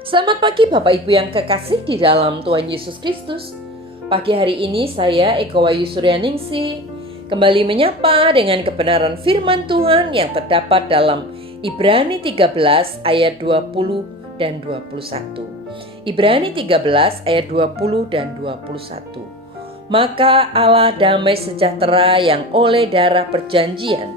Selamat pagi Bapak Ibu yang kekasih di dalam Tuhan Yesus Kristus. Pagi hari ini saya Eko Wayu Suryaningsih kembali menyapa dengan kebenaran firman Tuhan yang terdapat dalam Ibrani 13 ayat 20 dan 21. Ibrani 13 ayat 20 dan 21. Maka Allah damai sejahtera yang oleh darah perjanjian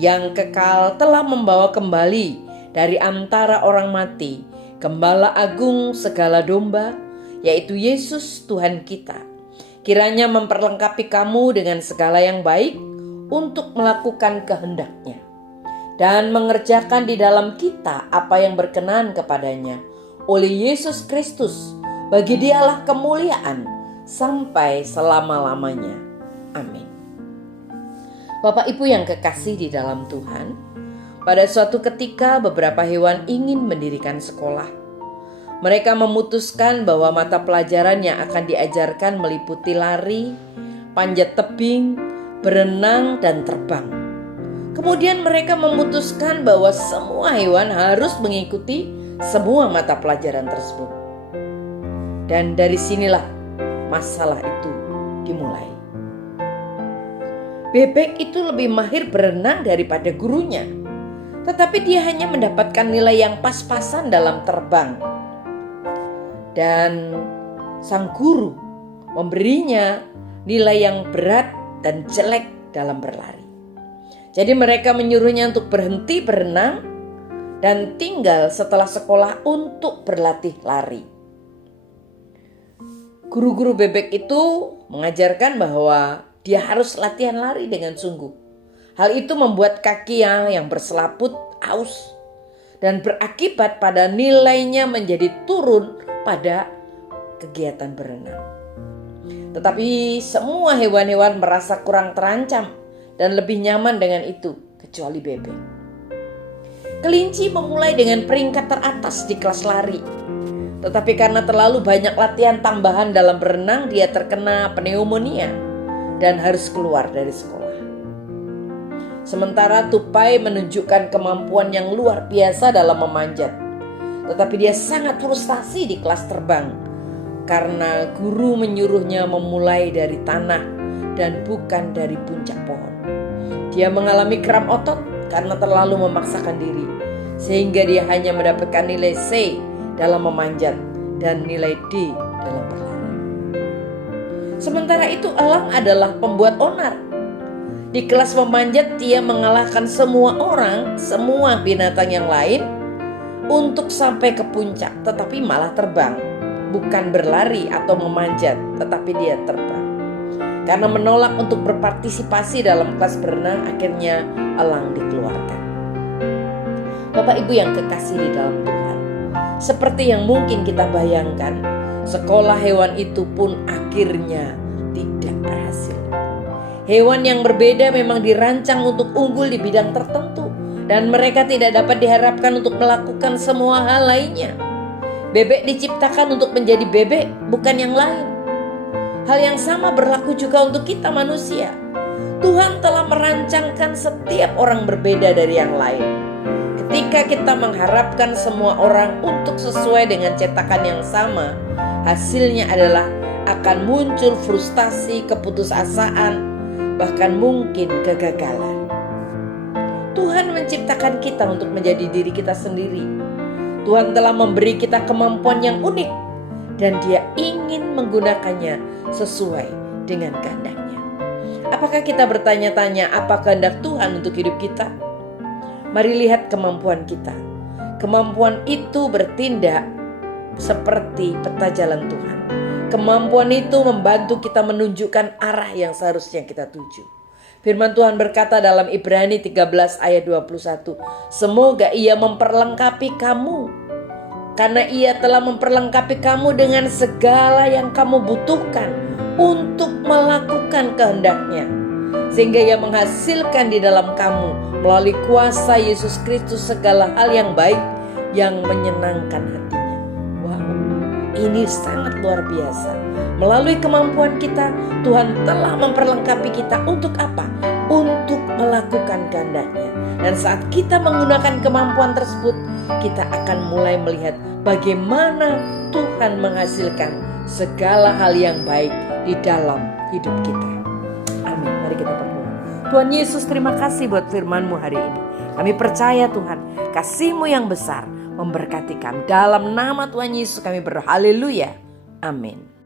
yang kekal telah membawa kembali dari antara orang mati Gembala agung segala domba, yaitu Yesus Tuhan kita. Kiranya memperlengkapi kamu dengan segala yang baik untuk melakukan kehendak-Nya dan mengerjakan di dalam kita apa yang berkenan kepadanya oleh Yesus Kristus. Bagi Dialah kemuliaan sampai selama-lamanya. Amin. Bapak Ibu yang kekasih di dalam Tuhan, pada suatu ketika beberapa hewan ingin mendirikan sekolah. Mereka memutuskan bahwa mata pelajaran yang akan diajarkan meliputi lari, panjat tebing, berenang, dan terbang. Kemudian mereka memutuskan bahwa semua hewan harus mengikuti semua mata pelajaran tersebut. Dan dari sinilah masalah itu dimulai. Bebek itu lebih mahir berenang daripada gurunya. Tetapi dia hanya mendapatkan nilai yang pas-pasan dalam terbang. Dan sang guru memberinya nilai yang berat dan jelek dalam berlari. Jadi mereka menyuruhnya untuk berhenti berenang dan tinggal setelah sekolah untuk berlatih lari. Guru-guru bebek itu mengajarkan bahwa dia harus latihan lari dengan sungguh. Hal itu membuat kakinya yang berselaput aus dan berakibat pada nilainya menjadi turun pada kegiatan berenang. Tetapi semua hewan-hewan merasa kurang terancam dan lebih nyaman dengan itu, kecuali bebek. Kelinci memulai dengan peringkat teratas di kelas lari. Tetapi karena terlalu banyak latihan tambahan dalam berenang, dia terkena pneumonia dan harus keluar dari sekolah. Sementara tupai menunjukkan kemampuan yang luar biasa dalam memanjat. Tetapi dia sangat frustasi di kelas terbang karena guru menyuruhnya memulai dari tanah dan bukan dari puncak pohon. Dia mengalami kram otot karena terlalu memaksakan diri, sehingga dia hanya mendapatkan nilai C dalam memanjat dan nilai D dalam berlari. Sementara itu elang adalah pembuat onar. Di kelas memanjat dia mengalahkan semua orang, semua binatang yang lain untuk sampai ke puncak, tetapi malah terbang. Bukan berlari atau memanjat, tetapi dia terbang. Karena menolak untuk berpartisipasi dalam kelas berenang, akhirnya elang dikeluarkan. Bapak Ibu yang kekasih di dalam Tuhan, seperti yang mungkin kita bayangkan, sekolah hewan itu pun akhirnya tidak berhasil. Hewan yang berbeda memang dirancang untuk unggul di bidang tertentu, dan mereka tidak dapat diharapkan untuk melakukan semua hal lainnya. Bebek diciptakan untuk menjadi bebek, bukan yang lain. Hal yang sama berlaku juga untuk kita manusia. Tuhan telah merancangkan setiap orang berbeda dari yang lain. Ketika kita mengharapkan semua orang untuk sesuai dengan cetakan yang sama, hasilnya adalah akan muncul frustasi, keputusasaan, bahkan mungkin kegagalan. Tuhan menciptakan kita untuk menjadi diri kita sendiri. Tuhan telah memberi kita kemampuan yang unik dan Dia ingin menggunakannya sesuai dengan kehendak-Nya. Apakah kita bertanya-tanya apa kehendak Tuhan untuk hidup kita? Mari lihat kemampuan kita. Kemampuan itu bertindak seperti peta jalan Tuhan. Kemampuan itu membantu kita menunjukkan arah yang seharusnya kita tuju. Firman Tuhan berkata dalam Ibrani 13 ayat 21, semoga Ia memperlengkapi kamu, karena Ia telah memperlengkapi kamu dengan segala yang kamu butuhkan untuk melakukan kehendak-Nya, sehingga Ia menghasilkan di dalam kamu melalui kuasa Yesus Kristus segala hal yang baik yang menyenangkan hatinya. Ini sangat luar biasa. Melalui kemampuan kita, Tuhan telah memperlengkapi kita untuk apa? Untuk melakukan kehendak-Nya. Dan saat kita menggunakan kemampuan tersebut, kita akan mulai melihat bagaimana Tuhan menghasilkan segala hal yang baik di dalam hidup kita. Amin. Mari kita berdoa. Tuhan Yesus, terima kasih buat firman-Mu hari ini. Kami percaya Tuhan, kasih-Mu yang besar memberkati kami. Dalam nama Tuhan Yesus kami berdoa. Haleluya. Amin.